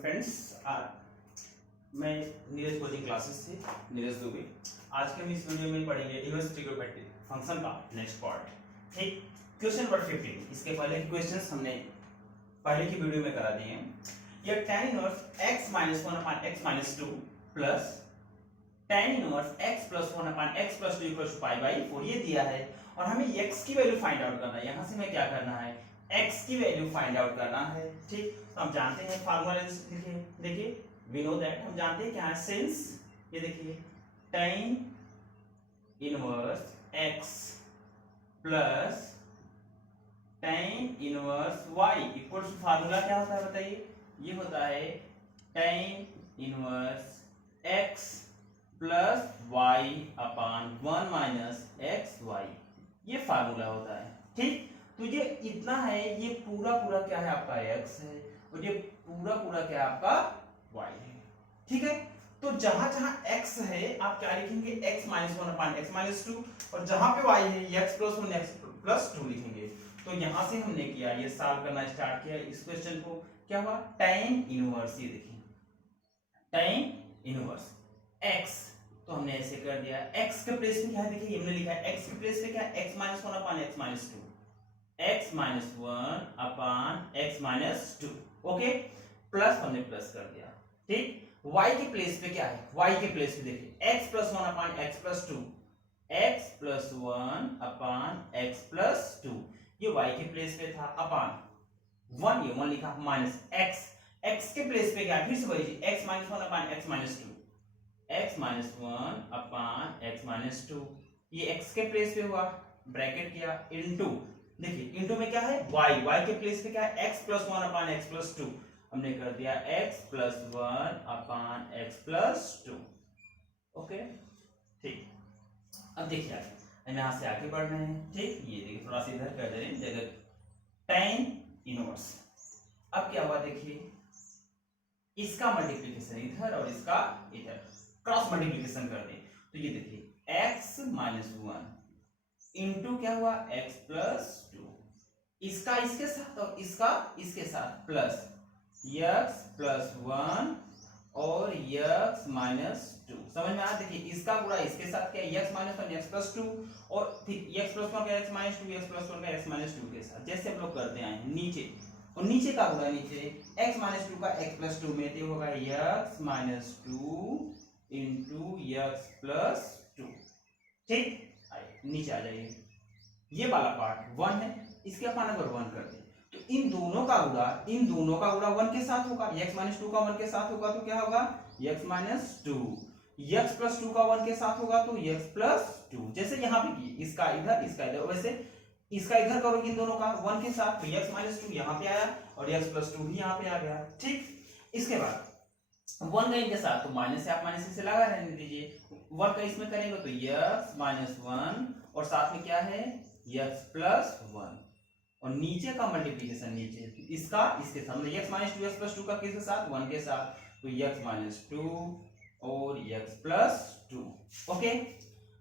Friends, मैं Neeraj coaching classes से नीरज दुबे। आज के हम इस वीडियो में पढ़ेंगे इनवर्स ट्रिग्नोमेट्रिक फंक्शन का नेक्स्ट पार्ट। ठीक, क्वेश्चन नंबर 15। इसके पहले क्वेश्चंस हमने पहले की वीडियो में करा दिए हैं। यह tan inverse x - 1/x - 2 plus tan inverse x + 1/x + 2 = π/4 ये दिया है और हमें x की वैल्यू फाइंड आउट करना है। यहां से हमें क्या करना है, x की वैल्यू फाइंड आउट करना है। ठीक, तो हम जानते हैं फार्मूला लिखिए, देखिए वी नो दैट, हम जानते हैं क्या है, सिंस ये देखिए tan inverse x plus tan inverse y equals to formula क्या होता है बताइए, ये होता है tan inverse x plus y upon 1 minus x y, ये फार्मूला होता है। ठीक, तो ये इतना है, ये पूरा पूरा क्या है आपका x है और ये पूरा पूरा क्या है आपका y है। ठीक है, तो जहां जहां x है आप क्या लिखेंगे, x - 1/x - 2 और जहां पे y है x + 1 x + 2 लिखेंगे। तो यहां से हमने किया, ये सॉल्व करना स्टार्ट किया इस क्वेश्चन को। क्या हुआ, tan इनवर्स, ये देखिए tan इनवर्स x, तो हमने ऐसे कर दिया। x के प्लेस में क्या है, देखिए हमने लिखा है x के प्लेस पे क्या है, x - 1/x - 2, x - 1/x - 2। Okay, plus हमने प्लस कर दिया। ठीक, y के प्लेस पे क्या है, y के प्लेस पे देखिए x + 1/x + 2, x + 1/x + 2, ये y के प्लेस पे था, अपान 1, ये 1 लिखा, माइनस x के प्लेस पे क्या है, फिर से वही x - 1/x - 2, x - 1/x - 2, ये x के प्लेस पे हुआ, ब्रैकेट किया, इनटू, देखिए इनटू में क्या है y के प्लेस पे क्या है x + 1/x + 2, हमने कर दिया x + 1/x + 2। ओके, ठीक, अब देखिए आगे हम यहां से आगे बढ़ रहे हैं। ठीक, ये देखिए थोड़ा सा इधर कर दे रहे हैं जगह, tan इनवर्स, अब क्या हुआ देखिए, इसका मल्टीप्लिकेशन इधर और इसका इधर, क्रॉस मल्टीप्लिकेशन कर दें तो ये देखिए x - 1 इंटू क्या हुआ x + 2, इसका इसके साथ और इसका इसके साथ, प्लस x + 1 और x - 2। समझ में आया, देखिए इसका पूरा इसके साथ क्या, x - 1 x + 2 और फिर x + 1 का x - 2 x + 1 का x - 2 के साथ, जैसे हम लोग करते आए हैं नीचे, और नीचे का होगा, नीचे x - 2 का x + 2 में तो होगा x - 2 इंटू x + 2। ठीक, नीचे आ जाइए, ये वाला पार्ट 1 है, इसके अपन अगर 1 कर दे तो इन दोनों का गुणा 1 के साथ होगा, x - 2 का 1 के साथ होगा तो क्या होगा x - 2, x + 2 का 1 के साथ होगा तो x + 2, जैसे यहाँ पे किए, इसका इधर, वैसे इसका इधर करोगे इन दोनों का 1 के साथ, तो x - 2 यहाँ पे आया और x + 2 भी यहाँ पे आ गया। ठीक, इसके बाद 1 का इनके साथ, तो माइनस से आप माइनस से लगा रहने दीजिए, 1 का इसमें करेंगे तो x - 1 और साथ में क्या है x + 1 और नीचे का मल्टीप्लिकेशन, नीचे इसका इसके साथ, मतलब x - 2 x + 2 का किसके साथ, 1 के साथ, तो x - 2 और x + 2। ओके,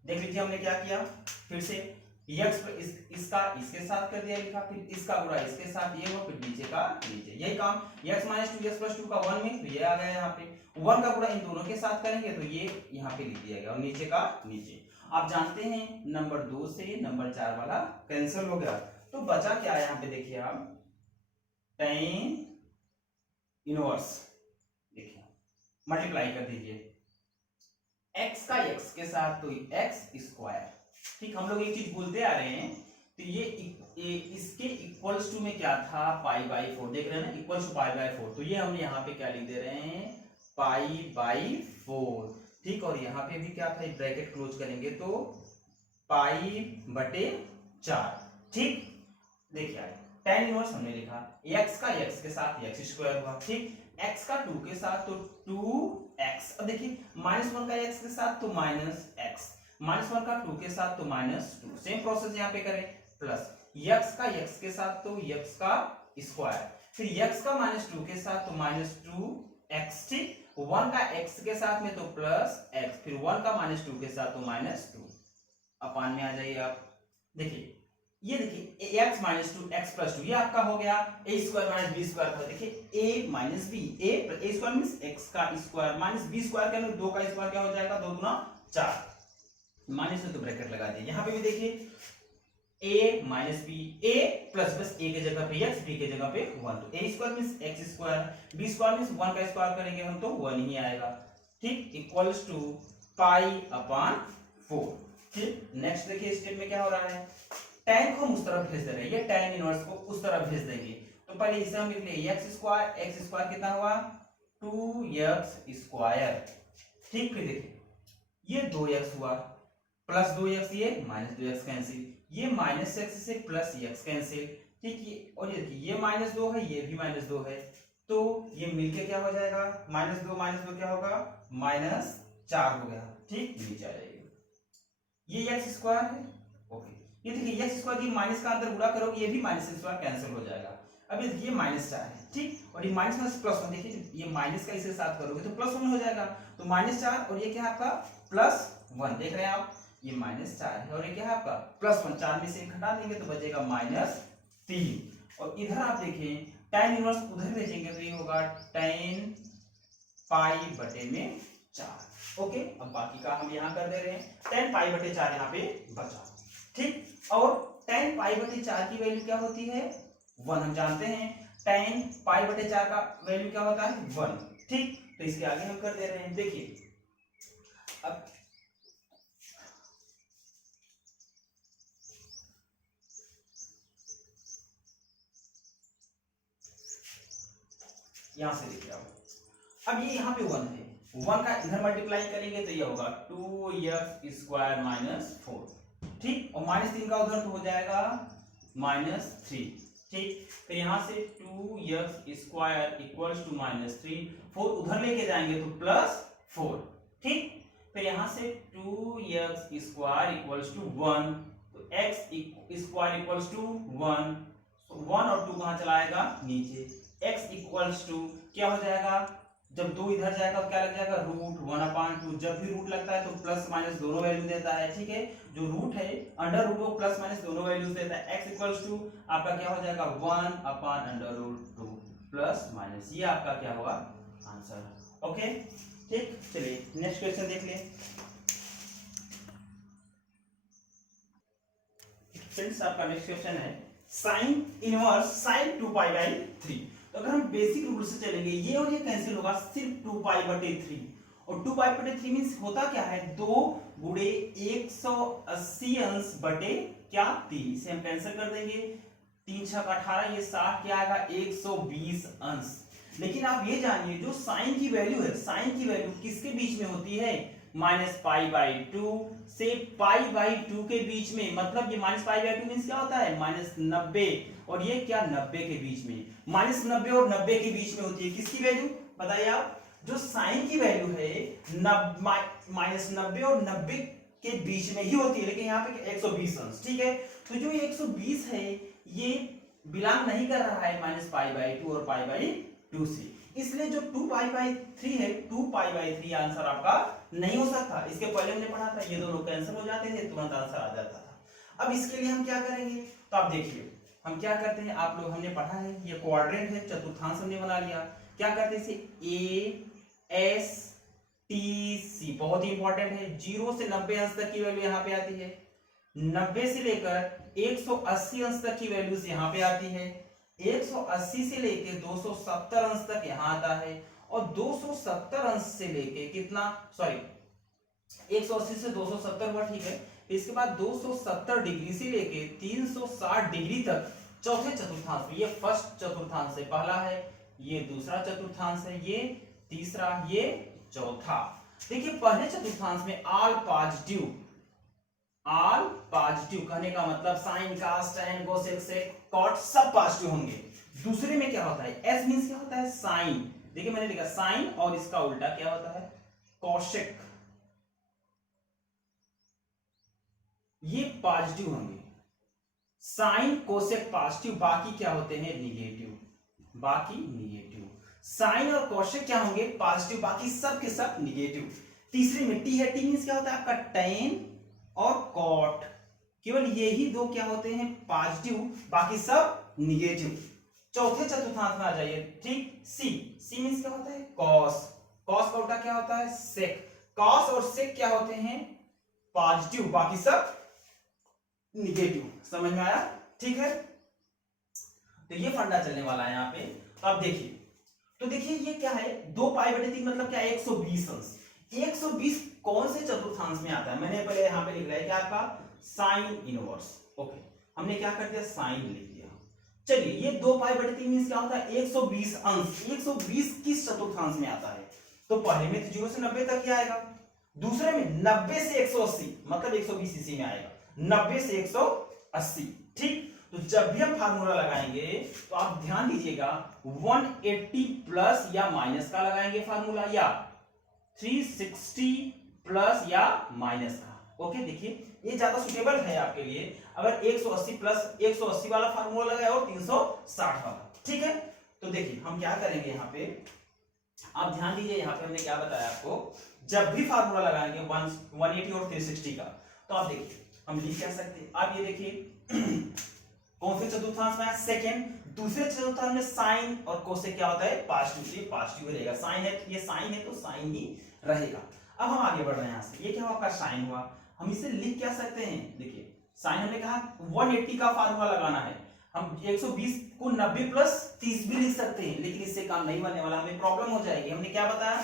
देख लीजिए हमने क्या किया, फिर से इसका इसके साथ कर दिया लिखा, फिर इसका पूरा इसके साथ ये हुआ, फिर नीचे का नीचे, यही काम x - 2 x + 2 का 1 में, तो ये आ गया यहाँ पे, 1 का पूरा इन दोनों के साथ करेंगे तो ये यहाँ पे लिख दिया गया और नीचे का नीचे। आप जानते हैं नंबर 2 से नंबर 4 वाला कैंसिल हो गया, तो बचा क्या है यहाँ पे, देखिए आप tan इनवर्स, देखिए मल्टीप्लाई कर दीजिए x का x के साथ तो x²। ठीक, हम लोग एक चीज भूलते आ रहे हैं, तो ये इसके इक्वल्स टू में क्या था, π/4, देख रहे हैं ना, इक्वल्स टू π/4, तो ये हम यहाँ पे क्या लिख दे रहे हैं, π/4। ठीक, और यहाँ पे भी क्या था, ब्रैकेट क्लोज करेंगे तो π/4। ठीक, देखिए tan इनवर्स हमने लिखा, x का x के साथ x² हुआ। ठीक, x का 2 के साथ तो 2x, अब देखिए -1 का x के साथ तो -x, -1 का 2 के साथ तो -2, सेम प्रोसेस यहाँ पे करें, प्लस x का x के साथ तो x का स्क्वायर, फिर x का -2 के साथ तो -2x। ठीक, 1 का x के साथ में तो +x, फिर 1 का -2 के साथ तो -2, अपान में आ जाइए आप, देखिए ये देखिए x minus two x plus two, ये आपका हो गया A square minus B square का। देखिए a minus B, A square means x का स्क्वायर माइनस बी स्क्वायर के अंदर 2 का स्क्वायर क्या हो जाएगा, 2 गुना 4, माइनस में तो ब्रैकेट लगा दिए। यहाँ पे भी देखिए a minus B, a plus बस a के जगह पे x, b के जगह पे 1, तो a square means x square, b square means 1 का स्क्वायर करेंगे हम तो 1 ही आएगा, ठीक, इक्वल्स टू पाई अपॉन 4। ठीक, नेक्स्ट देखिए स्टेप में क्या हो रहा है, tan को हम उस तरफ भेज दे रहे हैं, ये tan इनवर्स को उस तरफ भेज देंगे। तो पहले इसे हम लिख लेंगे x स्क्वायर कितना हुआ 2x स्क्वायर, ठीक, फिर देखिए ये 2x हुआ प्लस 2x, ये माइनस 2x कैंसिल, ये माइनस x से प्लस x कैंसिल, ठीक, ये और ये देखिए ये माइनस 2 है, ये भी माइनस 2 है, तो ये मिलके क्या हो जाएगा माइनस 2 क्या होगा माइनस 4 हो गया, ठीक, नीचे आ जाएगा। ये x स्क्वायर है, ओके, ये देखिए x स्क्वायर की माइनस का अंदर गुणा करोगे, ये भी माइनस स्क्वायर कैंसिल हो जाएगा। अब ये माइनस 4 है, ठीक, और ये माइनस माइनस प्लस 1, देखिए ये माइनस का इसके साथ करोगे तो प्लस 1 हो जाएगा, तो माइनस 4 और ये क्या है आपका प्लस 1, देख रहे हैं आप, ये माइनस 4 है और ये क्या है आपका प्लस 1, 4 में से 1 घटा देंगे तो बचेगा माइनस 3, और इधर आप देखें tan इनवर्स उधर भेजेंगे तो ये होगा tan पाई बटे में 4, ओके। अब बाकी का हम यहाँ कर दे रहे हैं, tan पाई बटे 4 यहाँ पे बचा, ठीक, और tan पाई बटे 4 की वैल्यू क्या होती है 1, हम जानते हैं tan पाई बटे 4 का वैल्यू क्या होता है 1, ठीक, तो इसके आगे हम कर दे रहे हैं। देखिए अब यहां से देखिए अब ये यहाँ पे 1 है, 1 का इधर मल्टीप्लाई करेंगे तो ये होगा 2x स्क्वायर माइनस 4, ठीक, और माइनस 3 का उधर तो हो जाएगा माइनस 3, ठीक, फिर यहाँ से 2x square equals to minus 3, 4 उधर लेके जाएंगे तो प्लस 4, ठीक, फिर यहाँ से 2x स्क्वायर इक्वल्स टू 1, तो x स्क्वायर इक्वल्स टू 1, 1 और 2 कहाँ चलाएगा नीचे, x इक्वल्स टू क्या हो जाएगा, जब 2 इधर जाएगा तो क्या लग जाएगा रूट 1/2, जब भी रूट लगता है तो प्लस माइनस दोनों वैल्यू देता है, ठीक है, जो रूट है अंडर रूट को प्लस माइनस दोनों वैल्यूज देता है। x इक्वल्स टू आपका क्या हो जाएगा 1/√2 प्लस माइनस, ये आपका क्या होगा आंसर, ओके, ठीक, चलिए नेक्स्ट क्वेश्चन देख लें। फ्रेंड्स आपका नेक्स्ट क्वेश्चन है साइन इनवर्स साइन 2π/3, तो अगर हम बेसिक रूल से चलेंगे ये और ये कैंसिल होगा, सिर्फ 2π/3, और 2π/3 मींस होता क्या है 2 गुणे 180 अंश बटे क्या 3, इसे हम कैंसिल कर देंगे, 3 6 18, ये 60 क्या आएगा 120 अंश। लेकिन आप ये जानिए जो साइन की वैल्यू है, साइन की वैल्यू किसके बीच में होती है -π/2 से π/2 के बीच में, मतलब ये -π/2 मींस क्या होता है -90, और ये क्या 90 के बीच में, -90 और 90 के बीच में होती है किसकी वैल्यू बताइए आप, जो साइन की वैल्यू है -90 और 90 के बीच में ही होती है, लेकिन यहाँ पे 120 अंश, ठीक है, तो जो 120 है ये बिलोंग नहीं कर रहा है -π/2 और π/2 से, इसलिए जो 2π/3 है 2π/3 आंसर आपका नहीं हो सकता। इसके पहले हमने पढ़ा था ये दोनों कैंसिल हो जाते थे, तुरंत आंसर आ जाता था। अब इसके लिए हम क्या करेंगे, तो आप देखिए हम क्या करते हैं, आप लोग हमने पढ़ा है ये क्वाड्रेंट है, चतुर्थांश हमने बना लिया, क्या करते हैं इसे ASTC, बहुत ही इंपॉर्टेंट है, 0 से 90 अंश तक की वैल्यू यहाँ पे आती है, 90 से लेकर 180 अंश तक की वैल्यूज यहाँ पे आती है, 180 से लेके 270 अंश तक यहाँ आता है, और 270 अंश से लेके कितना, सॉरी 180 से 270 हुआ, ठीक है, इसके बाद 270 डिग्री से लेके 360 डिग्री तक चौथे चतुर्थांश में, ये फर्स्ट चतुर्थांश है, पहला है, ये दूसरा चतुर्थांश है, ये तीसरा, ये चौथा। देखिए पहले चतुर्थांश में ऑल पॉजिटिव कहने का मतलब sine cos tan cosec sec cot सब पॉजिटिव होंगे। दूसरे में क्या होता है, एस मींस क्या होता है साइन, देखिए मैंने लिखा साइन और इसका उल्टा क्या होता है कोसेक, ये पॉजिटिव होंगे, साइन कोसेक पॉजिटिव, बाकी क्या होते हैं निगेटिव, बाकी निगेटिव, साइन और कोसेक क्या होंगे पॉजिटिव, बाकी सब के सब निगेटिव। तीसरे में टी है, टी मींस क्या होता है आपका टैन और कॉट, केवल यही दो क्या होते हैं पॉजिटिव, बाकी सब निगेटिव। चौथे चतुर्थांश में आ जाइए, ठीक। सी, सी मींस क्या होता है कॉस, कॉस का उल्टा क्या होता है सेक, कॉस और सेक क्या होते हैं पॉजिटिव, बाकी सब निगेटिव। समझ में आया, ठीक है। तो ये फंडा चलने वाला है यहाँ पे। तो अब देखिए, तो देखिए ये क्या है 2π/3 मतलब क्या 120 अंश। 120 कौन से चतुर्थांश में आता है, मैंने पहले यहाँ पे लिख लिया है क्या आपका साइन इनवर्स। ओके, हमने क्या कर दिया साइन लिख दिया। चलिए ये 2π/3 मींस क्या होता है 120 अंश। 120 किस चतुर्थांश में आता है, तो पहले में तो 0 से 90 तक ही आएगा, दूसरे में 90 से 180 मतलब 120 इसी में आएगा, 90 से 180, ठीक। तो जब भी हम फार्मूला लगाएंगे तो आप ध्यान दीजिएगा 180 प्लस या माइनस का लगाएंगे फार्मूला, या 360 प्लस या माइनस का। ओके, देखिए ये ज्यादा सुटेबल है आपके लिए अगर 180 प्लस 180 वाला फार्मूला लगाए और 360 वाला, ठीक है। तो देखिए हम क्या करेंगे यहाँ पे, आप ध्यान दीजिए यहाँ पे हमने क्या बताया आपको, जब भी फार्मूला लगाएंगे 180 और 360 का, तो आप देखिए हम लिख क्या सकते हैं, आप ये देखिए कौन से चतुर्थांश में है सेकंड। दूसरे चतुर्थांश में साइन और कोसेक क्या होता है पॉजिटिव, ये पॉजिटिव रहेगा, साइन है ये साइन है तो साइन ही रहेगा। अब हम आगे बढ़ रहे हैं यहाँ से, ये क्या हुआ आपका साइन हुआ, हम इसे लिख क्या सकते हैं, देखिए साइन हमने कहा 180 का फार्मूला लगाना है, हम 120 को 90 प्लस 30 भी लिख सकते हैं, लेकिन इससे काम नहीं बनने वाला, हमें प्रॉब्लम हो जाएगी। हमने क्या बताया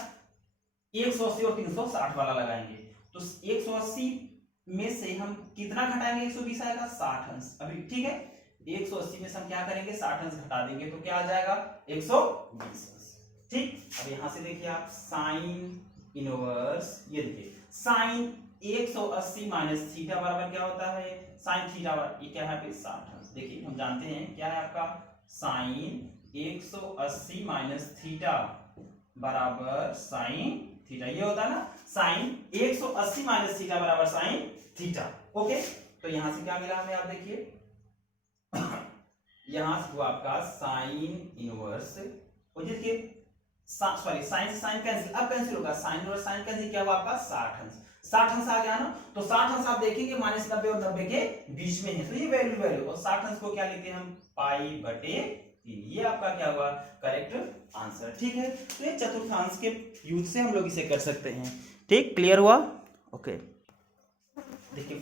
180 और 360 वाला लगाएंगे, तो 180 में से हम कितना घटाएंगे 120 आएगा 60 अंश। अभी ठीक है 180 में से हम क्या करेंगे 60 अंश घटा देंगे तो क्या आ जाएगा 120 अंश, ठीक। अब यहां से देखिए आप साइन इनवर्स, ये देखिए साइन 180 माइनस थीटा बराबर क्या होता है साइन थीटा, ये क्या है 60 अंश। देखिए हम जानते हैं क्या है आपका साइन 180 माइनस थीटा बराबर साइन थीटा, ये होता है ना साइन 180 माइनस थीटा बराबर साइन थीटा। ओके, तो यहां से क्या मिला हमें, आप देखिए यहां से हुआ आपका साइन इनवर्स, और देखिए सॉरी साइन से साइन कैंसिल, अब कैंसिल होगा साइन और साइन कैंसिल, क्या हुआ आपका 60 अंश। 60 अंश आ गया ना, तो 60 अंश आप देखेंगे माइनस 90 और 90 के बीच में है, तो ये वैल्यू वैल्यू, और 60 अंश को क्या लिखते हैं हम π/3, ये आपका क्या हुआ करेक्ट आंसर, ठीक है। तो ये चतुर्थांश के यूज से हम लोग इसे कर सकते हैं, ठीक, क्लियर हुआ। ओके, देखिए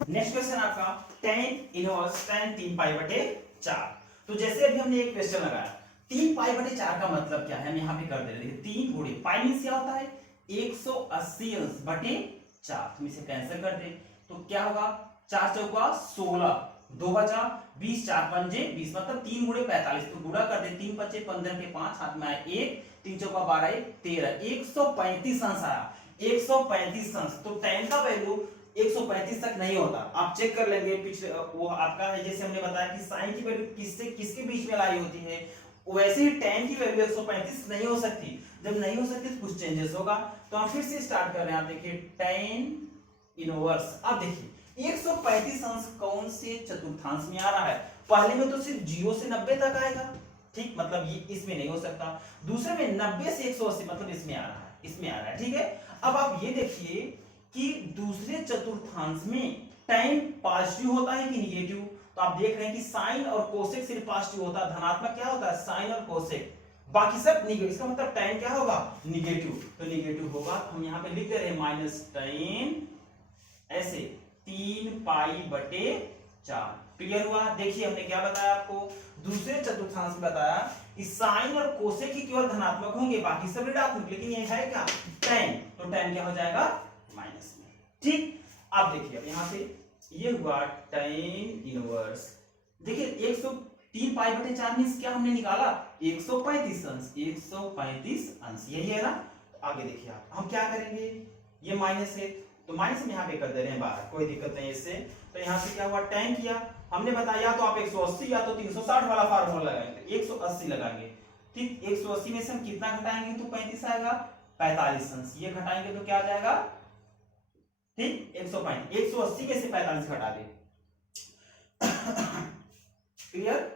नेक्स्ट क्वेश्चन आपका tan इनवर्स tan 3π/4। तो जैसे अभी हमने एक क्वेश्चन लगाया 3π/4 का मतलब क्या है, हम यहाँ पे कर दे रहे हैं 3 गुणे पाई मींस क्या होता है 180 अंश बटे 4, हम इसे कैंसिल कर दे तो क्या होगा 4 चौका 16, 2 बचा 20, 4 पंजे 20 मतलब 3 गुणे 45, तो गुणा कर दे 3 पच्चे 15 के 5 हाथ में आए 1, 3 चौका 12 13, 135 अंश आया, 135 अंश। तो tan का वैल्यू 135 तक नहीं होता, आप चेक कर लेंगे पिछले वो आपका है, जैसे हमने बताया कि साइन की वैल्यू किससे किसके बीच में लाई होती है, वैसे ही tan की वैल्यू 135 नहीं हो सकती, जब नहीं हो सकती तो कुछ चेंजेस होगा। तो हम फिर से स्टार्ट कर रहे हैं, आप देखिए tan इनवर्स, आप देखिए 135 अंश कौन से चतुर्थांश में आ रहा है, पहले में तो सिर्फ 0 से 90 तक आएगा, ठीक, मतलब ये इसमें नहीं हो सकता, दूसरे में 90 से 180 मतलब इसमें आ रहा है, इसमें आ रहा है, ठीक है। अब आप ये देखिए कि दूसरे चतुर्थांश में tan पॉजिटिव होता है कि निगेटिव, तो आप देख रहे हैं कि साइन और कोसेक सिर्फ पॉजिटिव होता है, धनात्मक क्या होता है साइन और कोसेक, बाकी सब निगेटिव, इसका मतलब tan क्या होगा निगेटिव, तो निगेटिव होगा। हम यहाँ पे लिख दे रहे हैं माइनस tan ऐसे 3π/4, क्लियर हुआ। देखिए हमने क्या बताया आपको, दूसरे चतुर्थांश में बताया कि साइन और कोसेक ही केवल धनात्मक होंगे, बाकी सब ऋणात्मक, लेकिन ये है क्या tan, तो tan क्या हो जाएगा माइनस में, ठीक। आप देखिए अब यहाँ से ये हुआ tan इनवर्स, देखिए 103π/4 मींस क्या हमने निकाला 135 अंश, 135 अंश यही है ना। आगे देखिए आप हम क्या करेंगे, ये माइनस है तो माइनस हम यहाँ पे कर दे रहे हैं बाहर, कोई दिक्कत नहीं इससे। तो यहाँ से क्या हुआ tan किया, हमने बताया तो आप 180 या तो 360 वाला फार्मूला लगाएंगे, 180 लगाएंगे, ठीक। 180 में से हम कितना घटाएंगे तो 35 आएगा, 45 अंश, ये घटाएंगे तो क्या आ जाएगा, ठीक 135, 180 में से 45 घटा दे, क्लियर।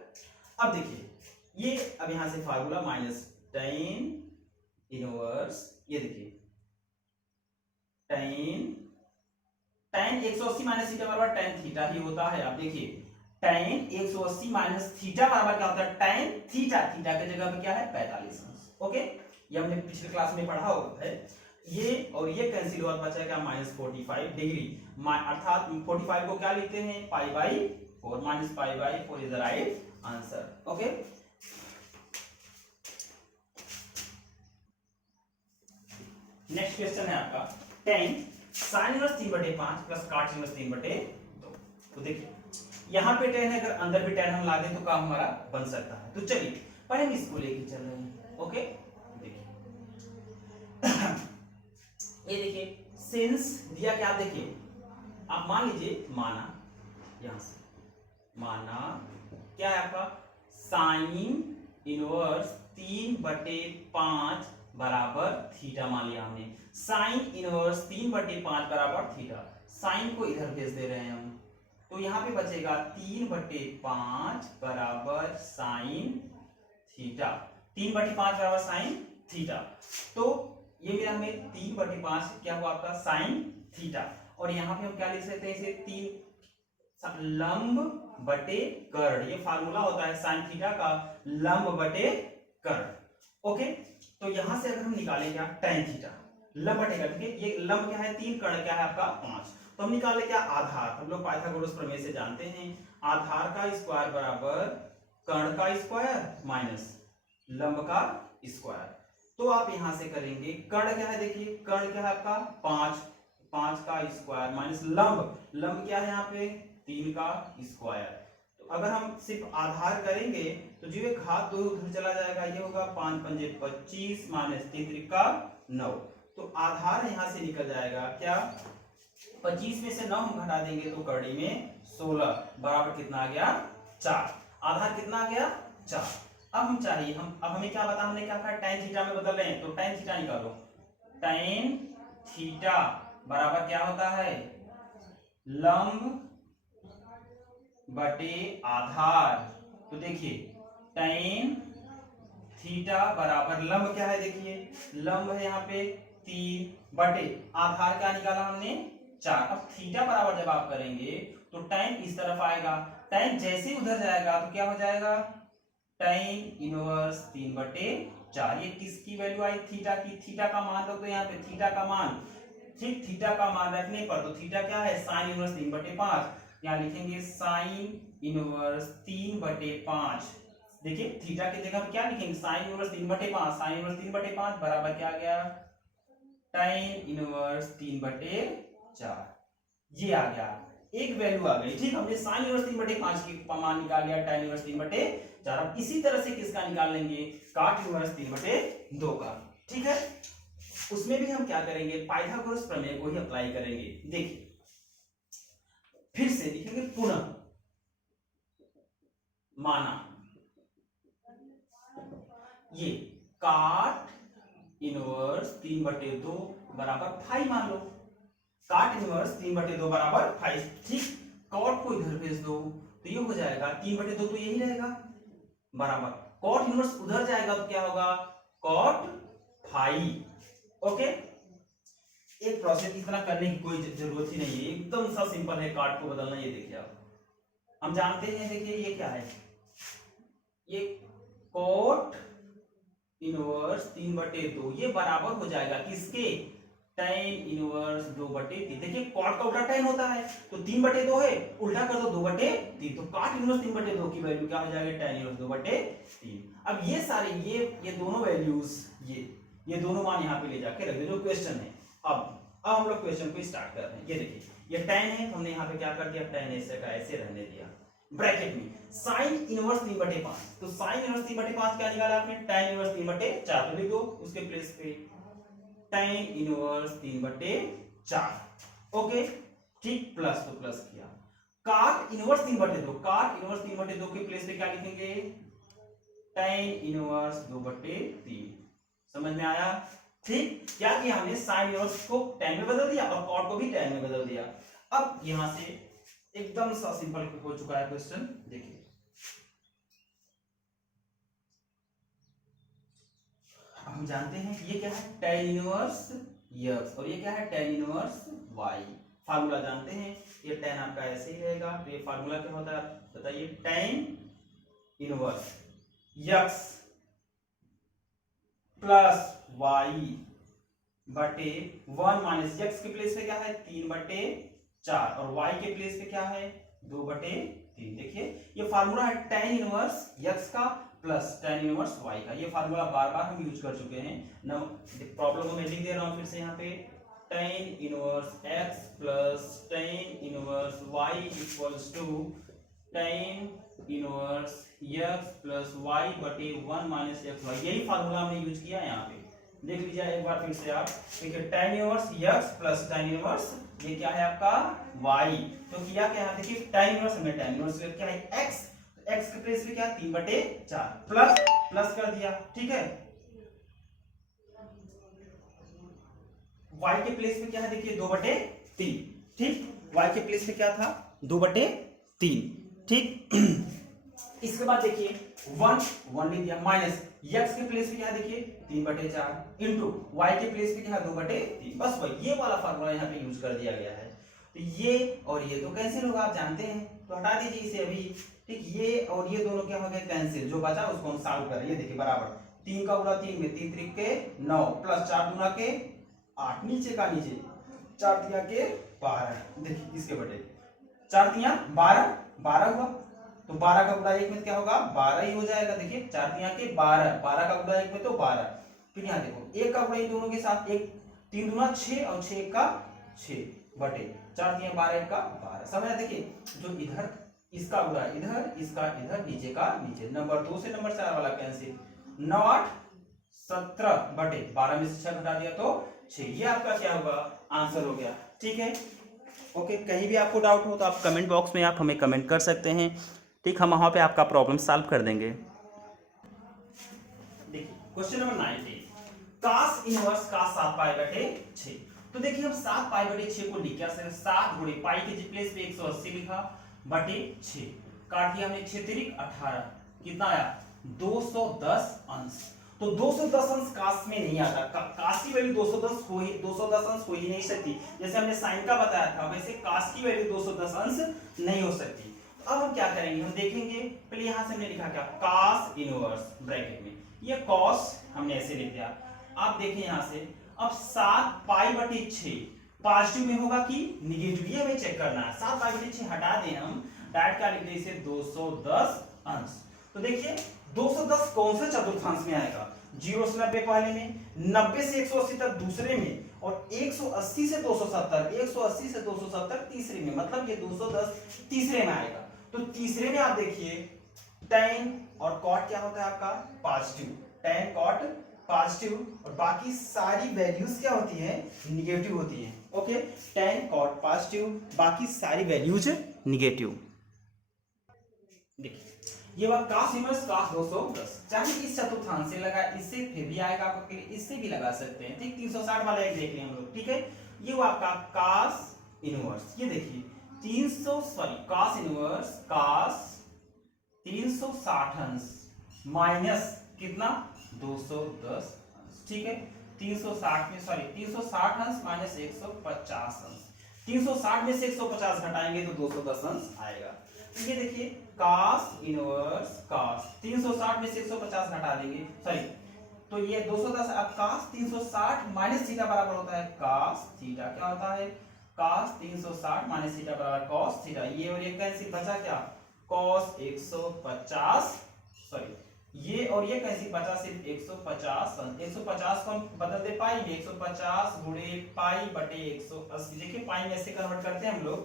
अब देखिए ये अब यहां से फार्मूला माइनस tan इनवर्स, ये देखिए tan tan 180 माइनस थीटा बराबर tan थीटा ही होता है। आप देखिए tan 180 माइनस थीटा बराबर क्या होता है, tan थीटा। थीटा की जगह पे क्या है 45 अंश। ओके, ये हमने पिछले क्लास में पढ़ा होगा है। ये और ये कैंसिल हुआ, बचा क्या -45 डिग्री, अर्थात 45 को क्या लिखते हैं π/4, -π/4 is the right answer. Okay, next question है आपका tan sin inverse 3/5 plus cot inverse 3/2। तो देखिए यहाँ पे tan है, अगर अंदर भी tan हम ला दें तो काम हमारा बन सकता है। तो चलिए पहले हम इसको लेके चल रहे हैं। ओके, देखिए ये देखिए सिंस दिया क्या, आप देखिए आप मान लीजिए, माना यहां से माना क्या है आपका साइन इनवर्स 3/5 बराबर थीटा मान लिया हमने। साइन इनवर्स 3/5 बराबर थीटा, साइन को इधर भेज दे रहे हैं हम, तो यहां पे बचेगा 3/5 बराबर साइन थीटा। 3/5 बराबर साइन थीटा, तो ये मेरा हमें 3/5 क्या हुआ आपका साइन थीटा। और यहां पे हम क्या लिख सकते हैं इसे, 3 लंब बटे कर्ण, ये फार्मूला होता है साइन थीटा का, लंब बटे कर्ण। ओके, तो यहां से अगर हम निकालें क्या tan थीटा, लंब बटे कर्ण, ठीक है, ये लंब क्या है 3, कर्ण क्या है आपका 5, तो हम निकाले क्या आधार। हम लोग पाइथागोरस प्रमेय से जानते हैं, आधार का स्क्वायर बराबर कर्ण का स्क्वायर माइनस लंब का स्क्वायर। तो आप यहां से करेंगे, कर्ण क्या है देखिए, कर्ण क्या है आपका 5 का स्क्वायर माइनस लंब क्या है यहाँ पे 3 का स्क्वायर। तो अगर हम सिर्फ आधार करेंगे तो जो एक घात 2 उधर चला जाएगा, ये होगा 5×5 = 25 माइनस 3 का 9। तो आधार यहां से निकल जाएगा क्या, 25 में से 9 हम घटा देंगे तो कड़ी में 16 बराबर कितना आ गया 4। आधार कितना आ गया 4। अब हम चाहिए, अब हमें क्या बता, हमने क्या कहा tan थीटा में बदल रहे हैं, तो tan थीटा निकालो। tan थीटा बराबर क्या होता है, लंब बटे आधार। तो देखिए tan थीटा बराबर लंब क्या है, देखिए लंब है यहाँ पे 3 बटे आधार क्या निकाला हमने 4। अब थीटा बराबर जब आप करेंगे तो tan इस तरफ आएगा, tan जैसे उधर जाएगा तो क्या हो जाएगा tan इनवर्स 3/4। ये किसकी वैल्यू आई, थीटा की। थीटा का मान रखो तो यहाँ पे थीटा का मान, ठीक, थीटा का मान रखने पर तो थीटा क्या है साइन इनवर्स 3/5, यहाँ लिखेंगे साइन इनवर्स 3/5। देखिए थीटा की जगह क्या लिखेंगे साइन इनवर्स 3/5, साइन इनवर्स 3/5 बराबर क्या आ गया tan इनवर्स 3/4। ये आ गया, एक वैल्यू आ गई, ठीक। हमने साइन इनवर्स 3/5 की मान निकाल लिया, tan इनवर्स 3/4। अब इसी तरह से किसका निकाल लेंगे, cot इनवर्स 3/2 का, ठीक है। उसमें भी हम क्या करेंगे, पाइथागोरस प्रमेय को ही अप्लाई करेंगे। देखिए फिर से लिखेंगे, पुनः माना ये cot इनवर्स 3/2 बराबर 5 मान लो, cot इनवर्स 3/2 बराबर 5, ठीक। cot को इधर भेज दो तो ये हो जाएगा 3/2, तो यही रहेगा बराबर cot इनवर्स उधर जाएगा तो क्या होगा cot 5। ओके, एक प्रोसेस इतना करने की कोई जरूरत ही नहीं है, एकदम सा सिंपल है cot को बदलना। ये देखिए आप, हम जानते हैं, देखिए ये क्या है, ये cot इनवर्स 3/2, ये बराबर हो जाएगा किसके tan इनवर्स 2/3। देखिए cot का उल्टा tan होता है, तो 3/2 है, उल्टा कर दो 2/3, तो cot इनवर्स 3/2 की वैल्यू क्या हो जाएगी tan इनवर्स 2/3। अब ये सारे ये दोनों वैल्यूज, ये दोनों मान यहाँ पे ले जाके रख दो जो क्वेश्चन है। अब हम लोग क्वेश्चन को स्टार्ट कर रहे हैं। ये देखिए ये tan है, हमने यहाँ पे क्या कर दिया tan ऐसे का ऐसे रहने दिया, ब्रैकेट में साइन इनवर्स 3/5, तो साइन इनवर्स 3/5 क्या निकाला आपने tan इनवर्स 3/4, तो लिख दो उसके प्लेस पे tan इनवर्स 3/4। ओके, ठीक, प्लस तो प्लस किया, cot इनवर्स 3/2, cot इनवर्स 3/2 के प्लेस पे क्या लिखेंगे tan इनवर्स 2/3। समझ में आया, ठीक। क्या किया हमने साइन इनवर्स को tan में बदल दिया और cot को भी tan में बदल दिया। अब यहां से एकदम सा सिंपल हो चुका है क्वेश्चन। देखिए हम जानते हैं कि ये क्या है tan इनवर्स x और ये क्या है tan इनवर्स y। फार्मूला जानते हैं, ये tan आपका ऐसे ही रहेगा। तो ये फार्मूला क्या होता है बताइए, tan inverse x plus y बटे 1 माइनस x के प्लेस पे क्या है 3/4 और y के प्लेस पे क्या है 2/3। देखिए ये फार्मूला है tan इनवर्स x का प्लस tan इनवर्स y का। ये फार्मूला बार बार हम यूज कर चुके हैं ना। प्रॉब्लम को मैं लिख दे रहा हूं फिर से यहाँ पे, tan inverse x plus tan inverse y equals to tan inverse x plus y बटे 1 माइनस xy। यही फार्मूला हमने यूज किया है यहाँ पे, देख लीजिए एक बार फिर से आप। देखिए tan inverse x plus tan inverse ये क्या है आपका y। तो किया क्या है, देखिए tan इनवर्स हमने tan इनवर्स क्या है x, तो x के प्लेस पे क्या 3/4 प्लस प्लस कर दिया, ठीक है। y के प्लेस पे क्या है देखिए 2/3, ठीक। y के प्लेस पे क्या था 2/3, ठीक। इसके बाद देखिए 1 लिख दिया माइनस x के प्लेस पे क्या है देखिए 3/4 इंटू y के प्लेस पे क्या है 2/3। बस वही ये वाला फार्मूला यहाँ पे यूज कर दिया गया है। तो ये और ये तो कैंसिल होगा, आप जानते हैं, तो हटा दीजिए इसे अभी, ठीक। ये और ये दोनों क्या हो गए कैंसिल, जो बचा उसको हम सॉल्व करें। ये देखिए बराबर 3 का गुणा 3 में 3 त्रिक के 9 प्लस 4 गुना के 8, नीचे का नीचे 4 तिया के 12। देखिए इसके बटे 4 तिया 12 हुआ, तो 12 का गुणा 1 में क्या होगा 12 ही हो जाएगा। देखिए 4 तिया के 12 का गुणा 1 में तो 12। फिर यहाँ देखो 1 का गुणा इन दोनों के साथ 1 3 दूना 6 और 6 का 6 बटे 4 तिया 12 का 12। समझ। देखिए जो इधर इसका गुणा इधर, इसका इधर, नीचे का नीचे, नंबर 2 से नंबर 4 वाला कैंसिल, 9 8 17 बटे 12 में से 6 घटा दिया तो 6। ये आपका क्या होगा आंसर हो गया, ठीक है। ओके, कहीं भी आपको डाउट हो तो आप कमेंट बॉक्स में आप हमें कमेंट कर सकते हैं, ठीक। हम वहां पे आपका प्रॉब्लम सॉल्व कर देंगे। देखिए question number 19, cos inverse cos 7π/6। तो देखिए हम 7π/6 को लिख क्या सकते, 7 गुणे पाई के प्लेस पे 180 लिखा बटे 6, काट दिया हमने 6 तिरिक 18, कितना आया 210 अंश। तो 210 अंश कास में नहीं आता, कास की वैल्यू 210 अंश हो ही नहीं सकती। जैसे हमने साइन का बताया था वैसे कास की वैल्यू 210 अंश नहीं हो सकती। तो अब हम क्या करेंगे, हम देखेंगे पहले यहां से हमने लिखा क्या cos इनवर्स ब्रैकेट में, ये cos हमने ऐसे लिख दिया। आप देखें यहां से, अब 7π/6 पॉजिटिव में होगा कि निगेटिव, ये हमें चेक करना है। 7π/6 हटा दें हम, डायरेक्ट क्या लिख दें इसे 210 अंश। तो देखिए 210 कौन से चतुर्थांश में आएगा, 0 से 90 पहले में, 90 से 180 तक दूसरे में, और 180 से 270 तीसरे में, मतलब ये 210 तीसरे में आएगा। तो तीसरे में आप देखिए tan और cot क्या होता है आपका पॉजिटिव, tan cot पॉजिटिव, और बाकी सारी वैल्यूज क्या होती है निगेटिव होती है। ओके, tan cot पॉजिटिव, बाकी सारी वैल्यूज निगेटिव। देखिए ये बात cos इनवर्स cos 210, चाहे इस चतुर्थांश से लगा, इससे फिर भी आएगा आपको, इससे भी लगा सकते हैं, ठीक। 360 वाला एक देख लें हम लोग, ठीक है। ये वो आपका cos इनवर्स, ये देखिए cos इनवर्स cos 360 अंश माइनस कितना 210 अंश, ठीक है। 360 अंश माइनस 150 अंश, 360 में से 150 घटाएंगे तो 210 अंश आएगा। तो ये देखिए cos इनवर्स cos 360 में से 150 घटा देंगे, सॉरी, तो ये 210, अब cos 360 माइनस थीटा बराबर होता है cos थीटा, क्या होता है cos 360 माइनस थीटा बराबर cos थीटा। ये और ये कैंसिल, बचा क्या cos 150, सॉरी ये और ये कैंसिल, बचा सिर्फ 150 को हम बदल दे पाई में, 150 गुणे पाई बटे 180। देखिए पाई में ऐसे कन्वर्ट करते हैं हम लोग,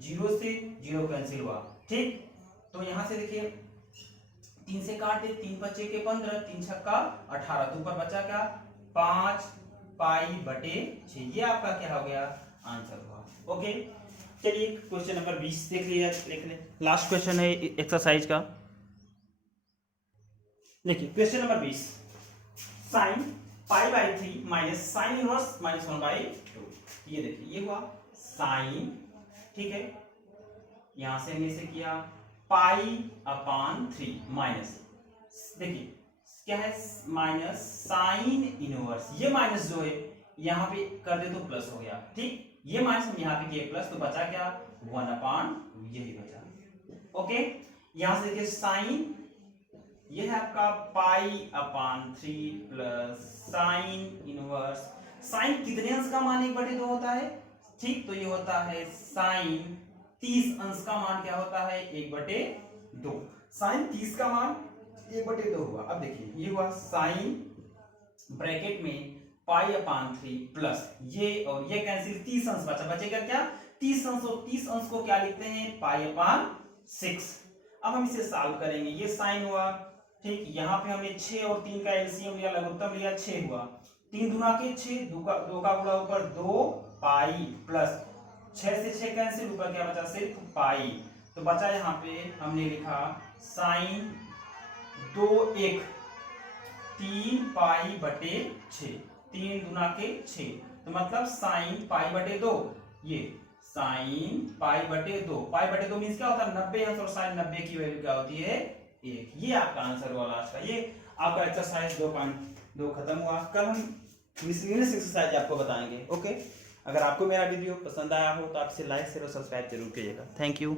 0 से 0 कैंसिल हुआ, ठीक। तो यहां से देखिए 3 से काटे, 3 बचे के 15, 3 छक्का 18, तो ऊपर बचा क्या 5 π/6। ये आपका क्या हो गया आंसर हुआ। ओके, चलिए क्वेश्चन नंबर 20 देख लिया, लिख ले, लास्ट क्वेश्चन है एक्सरसाइज का। देखिए question number 20, sin π/3 minus sine inverse -1/2। ये देखिए ये हुआ साइन, ठीक है। यहां से हमने इसे किया π/3 माइनस, देखिए क्या है माइनस साइन इनवर्स, ये माइनस जो है यहां पे कर दे तो प्लस हो गया, ठीक। ये माइनस हम यहाँ पे किए प्लस, तो बचा क्या 1 अपान यही बचा। ओके, यहां से देखिए साइन ये है आपका पाई अपान 3 प्लस साइन इनवर्स, साइन कितने अंश का मान 1/2 होता है, ठीक, तो ये होता है साइन 30 अंश का मान क्या होता है 1/2, साइन 30 का मान 1/2 हुआ। अब देखिए ये हुआ साइन ब्रैकेट में पाई अपान 3 प्लस ये और ये कैंसिल, 30 अंश बचा, बचेगा क्या 30 अंश, और 30 अंश को क्या लिखते हैं पाई अपान 6। अब हम इसे सॉल्व करेंगे, ये साइन हुआ, ठीक, यहाँ पे हमने 6 और 3 का एलसीएम लिया, लघुत्तम लिया, 6 हुआ, 3 दूना के 6, 2 का गुणा ऊपर 2 पाई प्लस 6 से 6 कैंसिल, ऊपर क्या बचा सिर्फ पाई, तो बचा यहाँ पे हमने लिखा साइन 2 1 3 पाई बटे 6, 3 दूना के 6, तो मतलब साइन पाई बटे 2, ये साइन पाई बटे 2, पाई बटे 2 मींस क्या होता है 90 अंश, और साइन 90 की वैल्यू क्या होती है 1। ये आपका आंसर हुआ आज का, ये आपका एक्सरसाइज 2.2 खत्म हुआ। कल हम मिसलिनियस एक्सरसाइज आपको बताएंगे। ओके, अगर आपको मेरा वीडियो पसंद आया हो तो आप इसे लाइक शेयर और सब्सक्राइब जरूर कीजिएगा। Thank you.